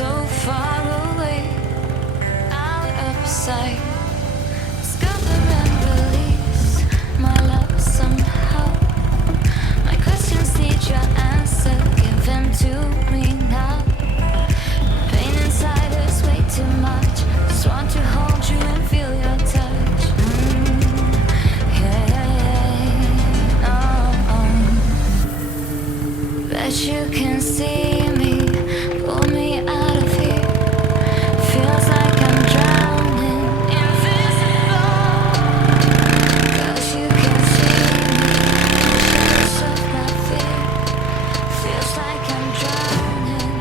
so far away, out of sight. Discover and release my love somehow. My questions need your answer, give them to me now. Pain inside is way too much. Just want to hold you and feel your touch. Bet you can see me, pull me out of here. Feels like I'm drowning, invisible. 'Cause you can see me, shadows of my fear. Feels like I'm drowning,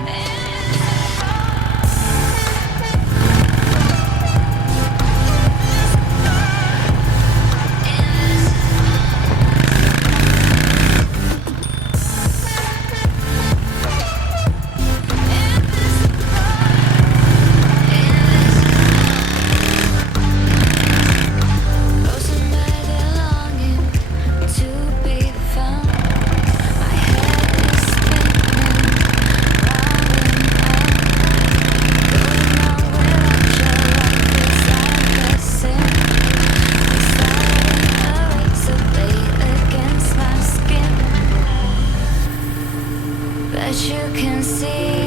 frozen by the longing to be found. My head is spinning round and round, going on without your life is like a sin. Sliding a razor blade against my skin. Bet you can see